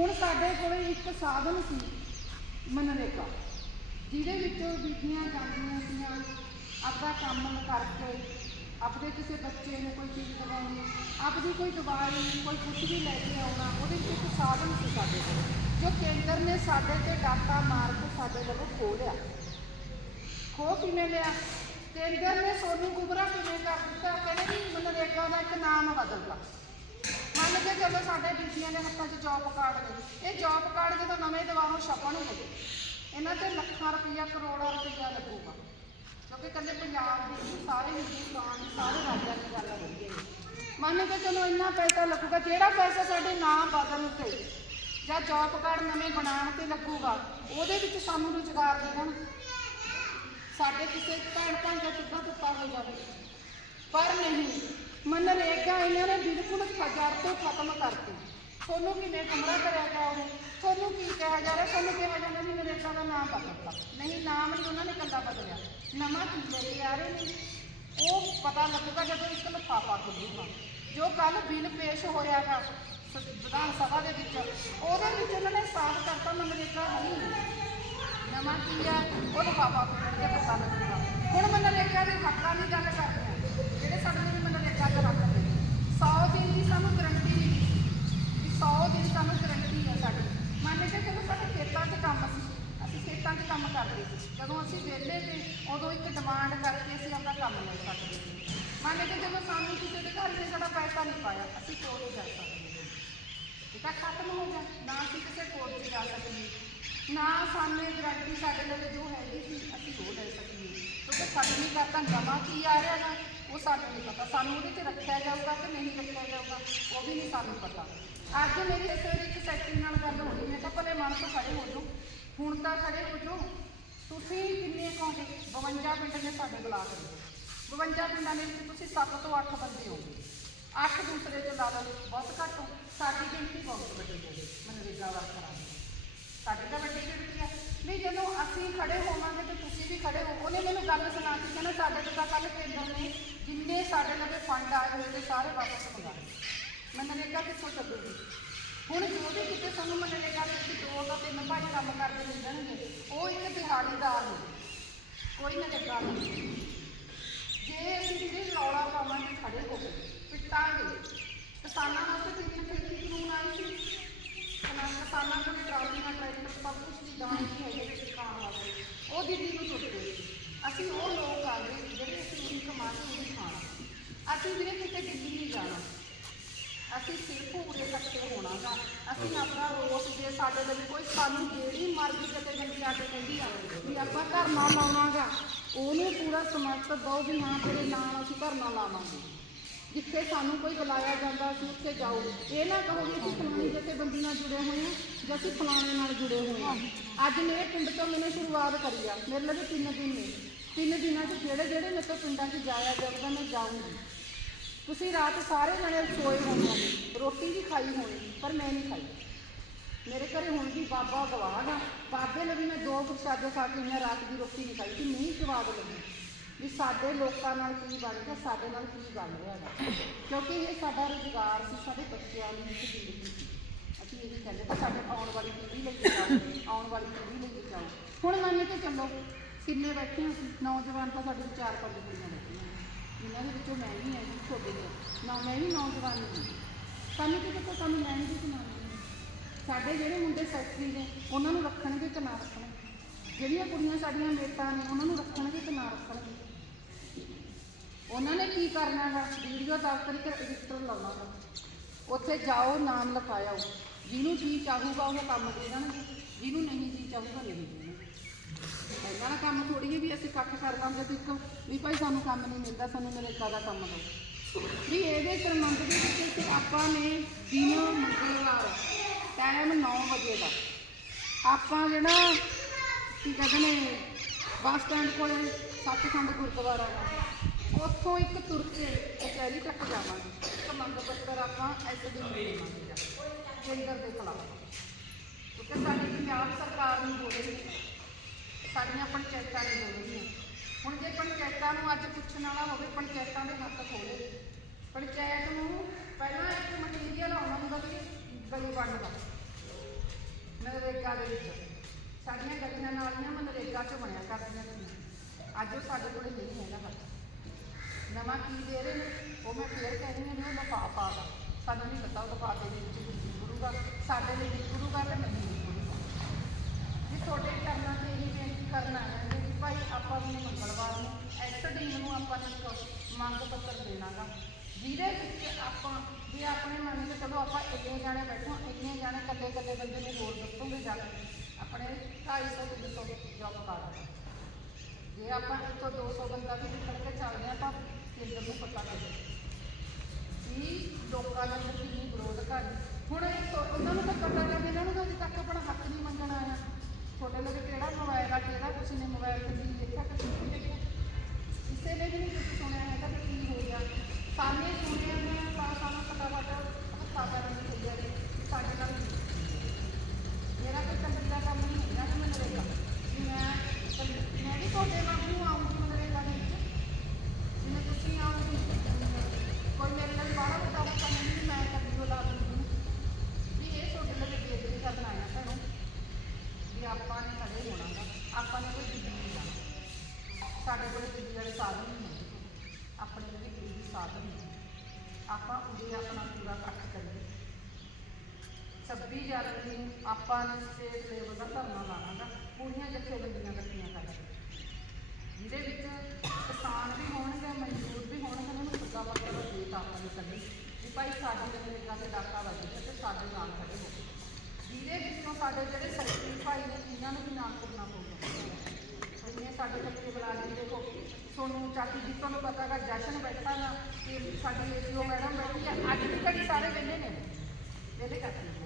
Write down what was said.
ਹੁਣ ਸਾਡੇ ਕੋਲੇ ਇੱਕ ਸਾਧਨ ਸੀ ਮਨਰੇਗਾ, ਜਿਹਦੇ ਵਿੱਚੋਂ ਬੀਬੀਆਂ ਜਾਂਦੀਆਂ ਸੀਆਂ, ਆਪਦਾ ਕੰਮ ਕਰਕੇ, ਆਪਦੇ ਕਿਸੇ ਬੱਚੇ ਨੂੰ ਕੋਈ ਚੀਜ਼ ਦਵਾਉਣੀ, ਆਪਦੀ ਕੋਈ ਦਵਾਈ, ਕੋਈ ਕੁਝ ਵੀ ਲੈ ਕੇ ਆਉਣਾ, ਉਹਦੇ ਵਿੱਚ ਇੱਕ ਸਾਧਨ ਸੀ ਸਾਡੇ ਕੋਲ, ਜੋ ਕੇਂਦਰ ਨੇ ਸਾਡੇ ਤੇ ਡਾਟਾ ਮਾਰ ਕੇ ਸਾਡੇ ਵੱਲੋਂ ਖੋਹ ਲਿਆ। ਖੋਹ ਕਿਵੇਂ ਲਿਆ? ਕੇਂਦਰ ਨੇ ਸੋਨੂੰ ਗੁਬਰਾ ਕਿਵੇਂ ਕਰ ਦਿੱਤਾ? ਕਹਿੰਦੇ ਵੀ ਮਨਰੇਗਾ ਦਾ ਇੱਕ ਨਾਮ ਬਦਲਦਾ ਮੰਨ ਕੇ ਸਾਡੇ ਬੀਬੀਆਂ ਦੇ ਹੱਥਾਂ 'ਚ ਜੌਬ ਕਾਰਡ ਨੇ ਇਹ ਜੌਬ ਕਾਰਡ ਜਦੋਂ ਨਵੇਂ ਦੁਬਾਰਾ ਛਪਣਗੇ ਇਹਨਾਂ ਤੇ ਲੱਖਾਂ ਰੁਪਈਆ ਕਰੋੜਾਂ ਰੁਪਈਆ ਲੱਗੂਗਾ। ਕਿਉਂਕਿ ਕੱਲੇ ਪੰਜਾਬ ਦੀ ਨਹੀਂ, ਸਾਰੇ ਹਿੰਦੁਸਤਾਨ ਦੇ ਸਾਰੇ ਰਾਜਾਂ ਦੀ ਗੱਲ ਹੋਈ ਹੈ ਮੰਨ ਕੇ ਚਲੋ ਇੰਨਾ ਪੈਸਾ ਲੱਗੂਗਾ ਜਿਹੜਾ ਪੈਸਾ ਸਾਡੇ ਨਾਮ ਬਦਲਣ ਤੇ ਜਾਂ ਜੌਬ ਕਾਰਡ ਨਵੇਂ ਬਣਾਉਣ ਤੇ ਲੱਗੂਗਾ ਉਹਦੇ ਵਿੱਚ ਸਾਨੂੰ ਰੁਜ਼ਗਾਰ ਦੇਣ ਸਾਡੇ ਕਿਸੇ ਭੈਣ ਭਾਈ ਦਾ ਕਿੱਦਾਂ ਧੱਪਾ ਹੋ ਜਾਵੇ? ਪਰ ਨਹੀਂ। ਮਨਰੇਗਾ ਇਹਨਾਂ ਨੇ ਬਿਲਕੁਲ ਖਜਰ ਤੋਂ ਖਤਮ ਕਰਤੀ। ਤੁਹਾਨੂੰ ਕਿਵੇਂ ਕਮਰਾ ਕਰਿਆ ਗਿਆ ਉਹ? ਤੁਹਾਨੂੰ ਕੀ ਕਿਹਾ ਜਾ ਰਿਹਾ? ਤੁਹਾਨੂੰ ਕਿਹਾ ਜਾਂਦਾ ਵੀ ਨਰੇਗਾ ਦਾ ਨਾਮ ਬਦਲਤਾ। ਨਹੀਂ, ਨਾਮ ਨਹੀਂ ਉਹਨਾਂ ਨੇ ਕੱਲਾ ਬਦਲਿਆ। ਨਵਾਂ ਕੀ ਲੈ ਕੇ ਆ ਰਹੇ ਨੇ। ਉਹ ਪਤਾ ਲੱਗੂਗਾ ਜਦੋਂ ਇੱਕ ਲਿਫਾਫਾ ਖੁੱਲੂਗਾ। ਜੋ ਕੱਲ ਬਿੱਲ ਪੇਸ਼ ਹੋਇਆ ਹੈ ਵਿਧਾਨ ਸਭਾ ਦੇ ਵਿੱਚ, ਉਹਦੇ ਵਿੱਚ ਉਹਨਾਂ ਨੇ ਸਾਫ਼ ਕਰਤਾ ਮਨਰੇਗਾ ਨਹੀਂ। ਨਵਾਂ ਕੀ ਆ ਉਹ ਲਿਫਾਫਾ ਖੋਲ੍ਹ ਕੇ ਪਤਾ ਲੱਗੂਗਾ। ਹੁਣ ਮਨਰੇਗਾ ਦੇ ਹੱਕਾਂ ਦੀ ਗੱਲ ਕਰਦੇ ਆ ਜਿਹੜੇ ਸਾਡੇ ਨੂੰ ਮਨਰੇਗਾ ਦੇ 100 ਦਿਨ ਦੀ ਸਾਨੂੰ ਗਰੰਟੀ ਨਹੀਂ ਵੀ 100 ਦਿਨ ਸਾਨੂੰ ਗਰੰਟੀ ਆ ਸਾਡੀ। ਮੰਨ ਕੇ ਚਲੋ ਸਾਡੇ ਖੇਤਾਂ 'ਚ ਕੰਮ ਸੀ। ਅਸੀਂ ਖੇਤਾਂ 'ਚ ਕੰਮ ਕਰਦੇ ਸੀ। ਜਦੋਂ ਅਸੀਂ ਵਿਹਲੇ ਤੇ ਉਦੋਂ ਇੱਕ ਡਿਮਾਂਡ ਕਰਕੇ ਅਸੀਂ ਆਪਣਾ ਕੰਮ ਲੈ ਸਕਦੇ। ਸੀ ਮੰਨ ਕੇ ਜਦੋਂ ਸਾਨੂੰ ਕਿਸੇ ਦੇ ਘਰ ਦੇ ਸਾਡਾ ਪੈਸਾ ਨਹੀਂ ਪਾਇਆ, ਅਸੀਂ ਕੋਲ ਹੀ ਜਾ ਸਕਦੇ ਇਹ ਤਾਂ ਖਤਮ ਹੋ ਗਿਆ। ਨਾ ਅਸੀਂ ਕਿਸੇ ਕੋਲ ਜਾ ਸਕਦੇ ਨਾ ਸਾਨੂੰ ਇਹ ਗਰੰਟੀ ਸਾਡੇ ਲਈ ਜੋ ਹੈਗੀ ਸੀ, ਅਸੀਂ ਉਹ ਲੈ ਸਕੀਏ। ਕਿਉਂਕਿ ਸਾਡੇ ਨਹੀਂ ਕਰਤਾ। ਨਵਾਂ ਕੀ ਆ ਰਿਹਾ ਨਾ ਉਹ ਸਾਨੂੰ ਨਹੀਂ ਪਤਾ। ਸਾਨੂੰ ਉਹਦੇ 'ਚ ਰੱਖਿਆ ਜਾਊਗਾ ਕਿ ਨਹੀਂ ਰੱਖਿਆ ਜਾਊਗਾ, ਉਹ ਵੀ ਨਹੀਂ ਸਾਨੂੰ ਪਤਾ। ਅੱਜ ਮੇਰੀ ਇਸ ਵੇਲੇ ਇੱਕ ਸੈਕਟਰੀ ਨਾਲ ਗੱਲ ਹੋਈ ਮੈਂ ਤਾਂ ਭਲੇ ਮਨ ਤੋਂ ਖੜੇ ਹੋ ਜਾਓ। ਹੁਣ ਤਾਂ ਖੜੇ ਹੋ ਜਾਓ। ਤੁਸੀਂ ਕਿੰਨੇ ਕਹੋਗੇ 52 ਪਿੰਡ ਨੇ ਸਾਡੇ ਬਲਾਕ ਦੇ 52 ਪਿੰਡਾਂ ਦੇ ਵਿੱਚ ਤੁਸੀਂ 7 ਤੋਂ 8 ਬੰਦੇ ਹੋ ਅੱਠ ਦੂਸਰੇ ਤੋਂ ਲਾ ਲਓ ਬਹੁਤ ਘੱਟ ਹੋ। ਸਾਡੀ ਗਿਣਤੀ ਬਹੁਤ ਵੱਡੀ ਹੋ ਮਨਰੇਗਾ ਵਰਕਰਾਂ ਦੀ ਸਾਡੇ ਤਾਂ ਵੱਡੀ ਗਿਣਤੀ ਹੈ ਨਹੀਂ, ਜਦੋਂ ਅਸੀਂ ਖੜੇ ਹੋਵਾਂਗੇ ਤਾਂ ਤੁਸੀਂ ਖੜੇ ਹੋ, ਉਹਨੇ ਮੈਨੂੰ ਗੱਲ ਸੁਣਾ ਕੇ ਕਹਿੰਦਾ ਸਾਡੇ ਤੋਂ ਤਾਂ ਕੱਲ ਕੇਂਦਰ ਨੇ ਜਿੰਨੇ ਸਾਡੇ ਲਵੇ ਫੰਡ ਆਏ ਹੋਏ ਤੇ ਸਾਰੇ ਵਾਪਸ ਮੰਗਾ ਲਏ ਮਨਰੇਗਾ ਕਿੱਥੋਂ ਚੱਲੂਗੀ? ਹੁਣ ਜੋ ਵੀ ਕਿਤੇ ਸਾਨੂੰ ਮਨਰੇਗਾ ਦੇ ਵਿੱਚ ਦੋ ਤੋਂ ਤਿੰਨ ਭਾਈ ਕੰਮ ਕਰਦੇ ਮਿਲਣਗੇ ਉਹ ਇੱਕ ਦਿਹਾੜੀਦਾਰ ਨੇ ਕੋਈ ਨਰੇਗਾ ਨਹੀਂ ਜੇ ਅਸੀਂ ਜਿਹੜੇ ਰੌਲਾ ਪਾਵਾਂਗੇ, ਖੜੇ ਹੋ ਕੇ ਪਿੱਟਾਂਗੇ। ਕਿਸਾਨਾਂ ਵਾਸਤੇ ਕਿੰਨੀ ਖੇਤੀ ਕਾਨੂੰਨ ਆਏ ਸੀ? ਕਿਸਾਨਾਂ ਕੋਲ ਟਰਾਲੀਆਂ ਟਰੈਕਟਰ ਸਭ ਕੁਝ ਦੀ ਦਾਣ ਨਹੀਂ ਹੈਗੇ ਤੇ ਖਾਣ ਵਾਸਤੇ ਉਹ ਦਿੱਲੀ ਨੂੰ ਟੁੱਟ ਗਏ ਸੀ। ਅਸੀਂ ਉਹ ਲੋਕ ਆ ਗਏ ਜਿਹੜੇ ਅਸੀਂ ਉਹੀ ਕਮਾ ਕੇ ਉਹੀ ਖਾਣਾ ਅਸੀਂ ਵੀਰੇ ਕਿਤੇ ਦਿੱਲੀ ਨਹੀਂ ਜਾਣਾ। ਅਸੀਂ ਸਿਰਫ ਉਰੇ ਇਕੱਠੇ ਹੋਣਾਗਾ ਅਸੀਂ ਆਪਣਾ ਰੋਸ ਜੇ ਸਾਡੇ ਲਈ ਕੋਈ ਸਾਨੂੰ ਜਿਹੜੀ ਮਰਜ਼ੀ ਕਿਤੇ ਗੰਦੀ ਆ ਕੇ ਕਹਿੰਦੀ ਆ, ਵੀ ਆਪਾਂ ਧਰਨਾ ਲਾਉਣਾਗਾ ਉਹਨੂੰ ਪੂਰਾ ਸਮਰਥ ਦਿਓ ਵੀ ਹਾਂ ਤੇਰੇ ਨਾਲ ਅਸੀਂ ਧਰਨਾ ਲਾਵਾਂਗੇ। ਜਿੱਥੇ ਸਾਨੂੰ ਕੋਈ ਬੁਲਾਇਆ ਜਾਂਦਾ ਅਸੀਂ ਉੱਥੇ ਜਾਓ। ਇਹ ਨਾ ਕਹੋ ਵੀ ਅਸੀਂ ਫਲਾਣੀ ਜਥੇਬੰਦੀ ਨਾਲ ਜੁੜੇ ਹੋਏ ਹਾਂ ਜਾਂ ਅਸੀਂ ਫਲਾਣੇ ਨਾਲ ਜੁੜੇ ਹੋਏ ਹਾਂ। ਅੱਜ ਮੇਰੇ ਪਿੰਡ ਤੋਂ ਮੈंने ਸ਼ੁਰੂਆਤ ਕਰੀ ਆ। ਮੇਰੇ ਲਈ ਤਿੰਨ ਦਿਨ ਨੇ। ਤਿੰਨ ਦਿਨਾਂ 'ਚ ਜਿਹੜੇ ਜਿਹੜੇ ਮੇਰੇ ਤੋਂ ਪਿੰਡਾਂ 'ਚ ਜਾਇਆ ਜਾਊਗਾ ਮੈਂ ਜਾਊਂਗੀ। ਤੁਸੀਂ ਰਾਤ ਸਾਰੇ ਜਣੇ ਸੋਏ ਹੋਣੇ ਰੋਟੀ ਵੀ ਖਾਈ ਹੋਣੀ, ਪਰ ਮੈਂ ਨਹੀਂ ਖਾਈ। ਮੇਰੇ ਘਰੇ ਹੁਣ ਵੀ ਬਾਬਾ ਗਵਾਹ ਆ। ਬਾਬੇ ਨੇ ਵੀ ਮੈਂ ਦੋ ਪ੍ਰਸ਼ਾਦੇ ਖਾ ਕੇ ਮੈਂ ਰਾਤ ਦੀ ਰੋਟੀ ਨਹੀਂ ਖਾਈ ਕਿ ਨਹੀਂ ਸਵਾਦ ਲੱਗੀ। ਵੀ ਸਾਡੇ ਲੋਕਾਂ ਨਾਲ ਕੀ ਬਣ ਗਿਆ ਸਾਡੇ ਨਾਲ ਕੀ ਬਣ ਰਿਹਾ ਹੈ ਕਿਉਂਕਿ ਇਹ ਸਾਡਾ ਰੁਜ਼ਗਾਰ ਸੀ, ਸਾਡੇ ਬੱਚਿਆਂ ਦੀ ਇੱਕ ਜ਼ਿੰਦਗੀ ਸੀ। ਅਸੀਂ ਇਹ ਕਹਿੰਦੇ ਕਿ ਸਾਡੇ ਆਉਣ ਵਾਲੀ ਪੀੜ੍ਹੀ ਲਈ ਜਾਓ, ਆਉਣ ਵਾਲੀ ਪੀੜ੍ਹੀ ਲਈ ਜਾਓ। ਹੁਣ ਮੰਨ ਕੇ ਚੱਲੋ, ਕਿੰਨੇ ਬੈਠੇ ਹਾਂ ਨੌਜਵਾਨ ਤਾਂ ਸਾਡੇ ਚਾਰ ਪੰਜ ਕੁੜੀਆਂ ਬੈਠੀਆਂ ਨੇ। ਇਹਨਾਂ ਦੇ ਵਿੱਚੋਂ ਮੈਂ ਵੀ ਹਾਂ ਜੀ, ਤੁਹਾਡੇ ਦੇ ਨਾ ਮੈਂ ਵੀ ਨੌਜਵਾਨ ਹਾਂ ਸਾਨੂੰ ਕੀ ਪਤਾ, ਸਾਨੂੰ ਲੈਣਗੇ ਕਿ ਨਾ ਸਾਡੇ ਜਿਹੜੇ ਮੁੰਡੇ ਸੈਕਟਰੀ ਨੇ, ਉਹਨਾਂ ਨੂੰ ਰੱਖਣਗੇ ਕਿ ਨਾ ਰੱਖਣਗੇ? ਜਿਹੜੀਆਂ ਕੁੜੀਆਂ ਸਾਡੀਆਂ ਮੇਟਾਂ ਨੇ, ਉਹਨਾਂ ਨੂੰ ਰੱਖਣਗੇ ਕਿ ਨਾ ਰੱਖਣਗੇ? ਉਹਨਾਂ ਨੇ ਕੀ ਕਰਨਾ ਹੈ ਵੀਡੀਓ ਦਫ਼ਤਰ ਤੇ ਰਜਿਸਟਰ ਲਾਉਣਾ ਗਾ। ਉੱਥੇ ਜਾਓ, ਨਾਮ ਲਿਖਾਇਓ ਜਿਹਨੂੰ ਜੀ ਚਾਹੂਗਾ ਉਹ ਕੰਮ ਦੇ ਦੇਣਗੇ। ਜਿਹਨੂੰ ਨਹੀਂ ਜੀ ਚਾਹੂਗਾ, ਨਹੀਂ ਦੇਣਗੇ। ਇਹਨਾਂ ਦਾ ਕੰਮ ਥੋੜੀ ਹੈ ਵੀ ਅਸੀਂ ਇਕੱਠ ਕਰ ਲਾਂਗੇ ਤੇ ਇੱਕ। ਵੀ ਭਾਈ ਸਾਨੂੰ ਕੰਮ ਨਹੀਂ ਮਿਲਦਾ, ਸਾਨੂੰ ਨਰੇਗਾ ਦਾ ਕੰਮ ਦਿਓ। ਵੀ ਇਹਦੇ ਸੰਬੰਧ ਦੇ ਵਿੱਚ ਅਸੀਂ ਆਪਾਂ ਨੇ ਦਿਨ ਮੰਗਲਵਾਰ ਟਾਈਮ 9 ਵਜੇ ਦਾ। ਆਪਾਂ ਜਿਹੜਾ ਕੀ ਕਹਿੰਦੇ ਨੇ, ਬੱਸ ਸਟੈਂਡ ਕੋਲੇ ਸੱਚਖੰਡ ਗੁਰਦੁਆਰਾ ਵਾ ਉੱਥੋਂ ਇੱਕ ਤੁਰ ਕੇ ਕਚਹਿਰੀ ਤੱਕ ਜਾਵਾਂਗੇ। ਇੱਕ ਮੰਗ ਪੱਤਰ ਆਪਾਂ ਐਸ ਡੀ ਨੂੰ ਦੇਵਾਂਗੇ ਕੇਂਦਰ ਦੇ ਖਿਲਾਫ। ਕਿਉਂਕਿ ਸਾਡੀ ਪੰਜਾਬ ਸਰਕਾਰ ਨੂੰ ਬੋਲੇ ਸਾਡੀਆਂ ਪੰਚਾਇਤਾਂ ਨਹੀਂ ਨੇ ਰਹੀਆਂ ਹੁਣ ਜੇ ਪੰਚਾਇਤਾਂ ਨੂੰ ਅੱਜ ਪੁੱਛਣ ਵਾਲਾ ਹੋਵੇ, ਪੰਚਾਇਤਾਂ ਦੇ ਹੱਥ ਖੋਲੇ ਪੰਚਾਇਤ ਨੂੰ ਪਹਿਲਾਂ ਇੱਕ ਮਟੀਰੀਅਲ ਆਉਣਾ ਹੁੰਦਾ ਸੀ, ਗਲੀ ਵੰਡ ਮਨਰੇਗਾ ਦੇ ਵਿੱਚ। ਸਾਡੀਆਂ ਗੱਡੀਆਂ ਨਾਲੀਆਂ ਮਨਰੇਗਾ 'ਚ ਬਣਿਆ ਕਰਦੀਆਂ ਸੀ। ਅੱਜ ਉਹ ਸਾਡੇ ਕੋਲ ਨਹੀਂ ਹੈਗਾ ਹੱਥ। ਨਵਾਂ ਕੀ ਦੇ ਰਹੇ ਨੇ, ਉਹ ਮੈਂ ਫੇਰ ਕਹਿੰਦੀ ਹਾਂ ਵੀ ਉਹ ਲਫਾਫਾ ਗਾ ਸਾਨੂੰ ਨਹੀਂ ਪਤਾ ਉਹ ਲਫਾਫੇ ਦੇ ਵਿੱਚ ਕੁਝ ਗੁਰੂਗਾ ਸਾਡੇ ਲਈ ਵੀ ਗੁਰੂਗਾ ਤੇ ਨਹੀਂ ਗੁਰੂਗਾ ਜੀ ਤੁਹਾਡੇ ਕਰਨਾ ਤੇ ਇਹੀ ਬੇਨਤੀ ਕਰਨ ਆਇਆ ਹਾਂ ਕਿ ਭਾਈ ਆਪਾਂ ਵੀ ਮੰਗਲਵਾਰ ਨੂੰ ਐਸਡੀਐਮ ਨੂੰ ਆਪਾਂ ਨੂੰ ਇੱਕ ਮੰਗ ਪੱਤਰ ਦੇਣਾਗਾ ਜਿਹਦੇ ਵਿੱਚ ਆਪਾਂ ਵੀ ਆਪਣੇ ਮਨ ਵਿੱਚ ਚਲੋ ਆਪਾਂ ਇੰਨੇ ਜਾਣੇ ਬੈਠੋ ਇੰਨੇ ਜਾਣੇ ਇਕੱਲੇ ਇਕੱਲੇ ਬੰਦੇ ਨੂੰ ਹੋਰ ਦੱਸੋਗੇ ਜਾ ਕੇ, ਆਪਣੇ 250 300 ਜੌਬ ਕਾਰਡ ਜੇ ਆਪਾਂ ਇੱਥੋਂ 200 ਬੰਦਾ ਵੀ ਨਿਕਲ ਕੇ ਚੱਲਦੇ ਆ ਤਾਂ ਕੇਂਦਰ ਨੂੰ ਪਤਾ ਲੱਗੇ ਵੀ ਲੋਕਾਂ ਨੇ ਕਿੰਨੀ ਵਿਰੋਧ ਕਰ ਹੁਣ ਇਹ ਉਹਨਾਂ ਨੂੰ ਤਾਂ ਪਤਾ ਲੱਗੇ ਇਹਨਾਂ ਨੂੰ ਤਾਂ ਅਜੇ ਤੱਕ ਆਪਣਾ ਹੱਕ ਨਹੀਂ ਮੰਗਣ ਆਇਆ ਤੁਹਾਡੇ ਲੋਕ ਕਿਹੜਾ ਮੋਬਾਈਲ ਆ ਕਿਹੜਾ ਤੁਸੀਂ ਨੇ ਮੋਬਾਈਲ ਤੇ ਦੇਖਿਆ ਕਿ ਤੁਸੀਂ ਦੇਖਿਆ ਇਸੇ ਨੇ ਵੀ ਨਹੀਂ ਸੁਣਿਆ ਹੈਗਾ ਕਿ ਕੀ ਹੋ ਗਿਆ ਸਾਨੇ ਸੁਣਿਆ ਨੇ ਤਾਂ ਸਾਨੂੰ ਪਤਾ ਲੱਗਾ ਹੱਥਾਂ ਪੈਰਾਂ ਦੀ ਹੋਈ ਜਾਵੇ ਸਾਡੇ ਨਾਲ ਮੇਰਾ ਕੋਈ ਕੰਪਨੀ ਦਾ ਕੰਮ ਨਹੀਂ ਹੈਗਾ ਕਿ ਮੈਨੂੰ ਰਹੇਗਾ ਵੀ ਮੈਂ ਮੈਂ ਵੀ ਤੁਹਾਡੇ ਵਾਂਗੂ ਆਉਂਗੀ ਮਨਰੇਗਾ ਦੇ ਵਿੱਚ ਜਿਵੇਂ ਤੁਸੀਂ ਆਉਂਗੇ ਕੋਈ ਮੇਰੇ ਨਾਲ ਬਾਹਰ ਵੱਡਾ ਕੰਮ ਨਹੀਂ ਵੀ ਮੈਂ ਕਦੀ ਉਹ ਲਾ ਦੂੰਗੀ ਵੀ ਇਹ ਤੁਹਾਡੇ ਲਈ ਬੇਇੱਜ਼ਤੀ ਕਰਨ ਆਇਆ ਤੁਹਾਨੂੰ ਵੀ ਆਪਾਂ ਨੇ ਖੜੇ ਹੋਣਾ ਗਾ ਆਪਾਂ ਨੇ ਕੋਈ ਦਿੱਲੀ ਨਹੀਂ ਜਾਣਾ ਸਾਡੇ ਕੋਲ ਦਿੱਲੀ ਵਾਲੇ ਸਾਧਨ ਨਹੀਂ ਹੈਗੇ ਆਪਣੇ ਕੋਲ ਕੋਈ ਸਾਧਨ ਨਹੀਂ ਆਪਾਂ ਉਹਦੇ ਆਪਣਾ ਪੂਰਾ ਇਕੱਠ ਕਰੀਏ। 26 ਜਨਵਰੀ ਨੂੰ ਆਪਾਂ ਨੇ ਸਟੇਟ ਲੈਵਲ ਦਾ ਧਰਨਾ ਲਾਣਾਗਾ ਪੂਰੀਆਂ ਜਥੇਬੰਦੀਆਂ ਇਕੱਠੀਆਂ ਕਰਕੇ ਜਿਹਦੇ ਵਿੱਚ ਕਿਸਾਨ ਵੀ ਹੋਣਗੇ, ਮਜ਼ਦੂਰ ਵੀ ਹੋਣਗੇ, ਉਹਨਾਂ ਨੂੰ ਸੁੱਕਾ ਪੱਕਾ ਦਾ ਦੇਤ ਆਪਾਂ ਨੇ ਕੱਢੀ ਵੀ ਭਾਈ ਸਾਡੇ ਨਰੇਗਾ ਤੇ ਡਾਕਾ ਵੱਜ ਗਿਆ ਤੇ ਸਾਡੇ ਨਾਲ ਖੜੇ ਹੋ ਜਿਹਦੇ ਵਿੱਚੋਂ ਸਾਡੇ ਜਿਹੜੇ ਸੈਕਟਰੀ ਭਾਈ ਨੇ, ਇਹਨਾਂ ਨੂੰ ਵੀ ਨਾਲ ਕਰਨਾ ਪਊਗਾ। ਸਾਡੇ ਬੱਚੇ ਬੁਲਾ ਤੁਹਾਨੂੰ ਚਾਚੀ ਜੀ, ਤੁਹਾਨੂੰ ਪਤਾ ਹੈਗਾ ਜਸ਼ਨ ਬੈਠਾ ਨਾ ਕਿ ਸਾਡੀ ਏਸੀਓ ਮੈਡਮ ਬੈਠੀ ਆ, ਅੱਜ ਵੀ ਘੜੀ ਸਾਰੇ ਵਿਹਲੇ ਨੇ। ਵਿਹਲੇ ਕਰਦੇ